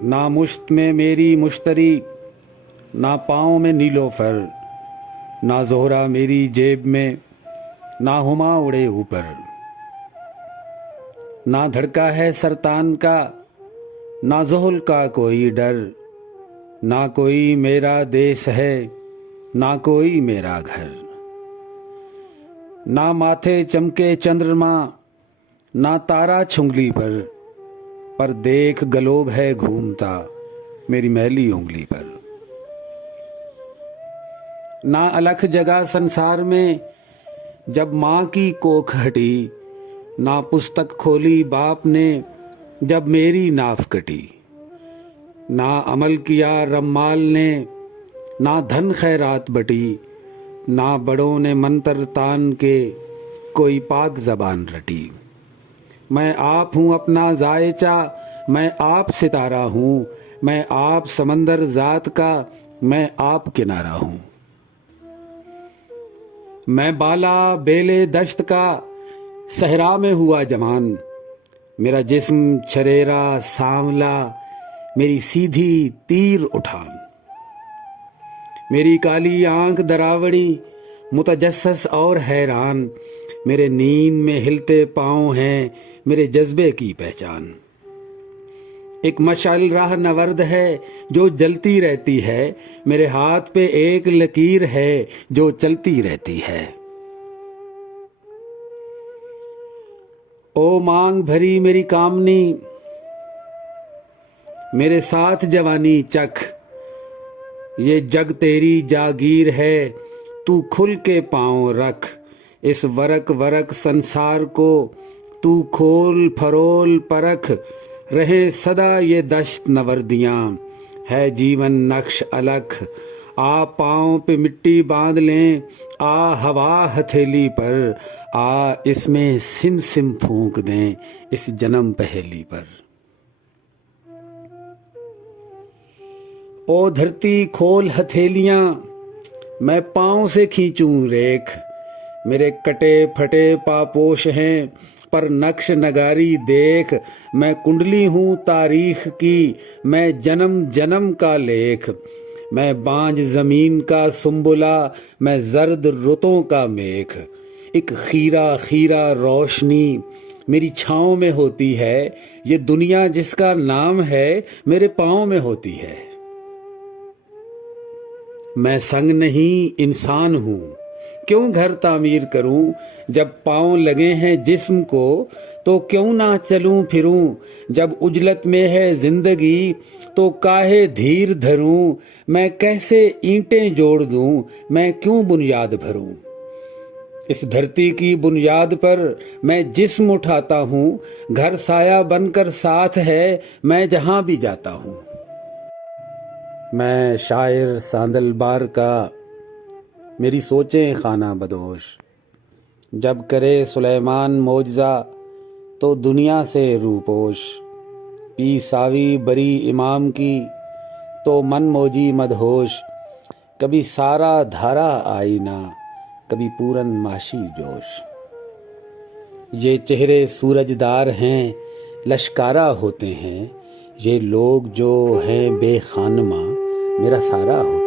ना मुश्त में मेरी मुश्तरी, ना पाँव में नीलोफर, ना ज़ोहरा मेरी जेब में, ना हुमा उड़े ऊपर। ना धड़का है सरतान का, ना ज़ुहल का कोई डर, ना कोई मेरा देश है, ना कोई मेरा घर। ना माथे चमके चंद्रमा, ना तारा छुंगली पर देख गलोब है घूमता मेरी मैली उंगली पर। ना अलख जगह संसार में जब माँ की कोख हटी, ना पुस्तक खोली बाप ने जब मेरी नाफ कटी। ना अमल किया रम्माल ने, ना धन खैरात बटी, ना बड़ों ने मंतर तान के कोई पाक जबान रटी। मैं आप हूँ अपना जायचा, मैं आप सितारा हूँ, मैं आप समंदर जात का, मैं आप किनारा हूँ। मैं बाला बेले दश्त का सहरा में हुआ जवान, मेरा जिस्म छरेरा सांवला, मेरी सीधी तीर उठान। मेरी काली आंख दरावड़ी मुतजस्सस और हैरान, मेरे नींद में हिलते पाँव हैं मेरे जज्बे की पहचान। एक मशाल राह नवर्द है जो जलती रहती है, मेरे हाथ पे एक लकीर है जो चलती रहती है। ओ मांग भरी मेरी कामनी, मेरे साथ जवानी चख, ये जग तेरी जागीर है, तू खुल के पाँव रख। इस वरक वरक संसार को तू खोल फरोल परख, रहे सदा ये दश्त नवर्दियाँ है जीवन नक्श अलख। आ पाँव पे मिट्टी बांध लें, आ हवा हथेली पर, आ इसमें सिम सिम फूंक दें इस जन्म पहेली पर। ओ धरती खोल हथेलियां, मैं पाँव से खींचूं रेख, मेरे कटे फटे पापोश हैं पर नक्श नगारी देख। मैं कुंडली हूँ तारीख की, मैं जन्म जन्म का लेख, मैं बांझ जमीन का सुम्बुला, मैं जर्द रुतों का मेख। एक खीरा खीरा रोशनी मेरी छाँव में होती है, ये दुनिया जिसका नाम है मेरे पाँव में होती है। मैं संग नहीं इंसान हूँ, क्यों घर तामीर करूं, जब पाँव लगे हैं जिस्म को तो क्यों ना चलूं फिरूं। जब उजलत में है जिंदगी तो काहे धीर धरूं, मैं कैसे ईंटें जोड़ दूं, मैं क्यों बुनियाद भरूं। इस धरती की बुनियाद पर मैं जिस्म उठाता हूँ, घर साया बनकर साथ है मैं जहां भी जाता हूँ। मैं शायर सांदल बार का, मेरी सोचें खाना बदोश, जब करे सुलेमान मौजज़ा तो दुनिया से रूपोश। पी सावी बरी इमाम की तो मन मौजी मदहोश, कभी सारा धारा आईना, कभी पूरन माशी जोश। ये चेहरे सूरजदार हैं लश्कारा होते हैं, ये लोग जो हैं बेखानमा मेरा सारा हो।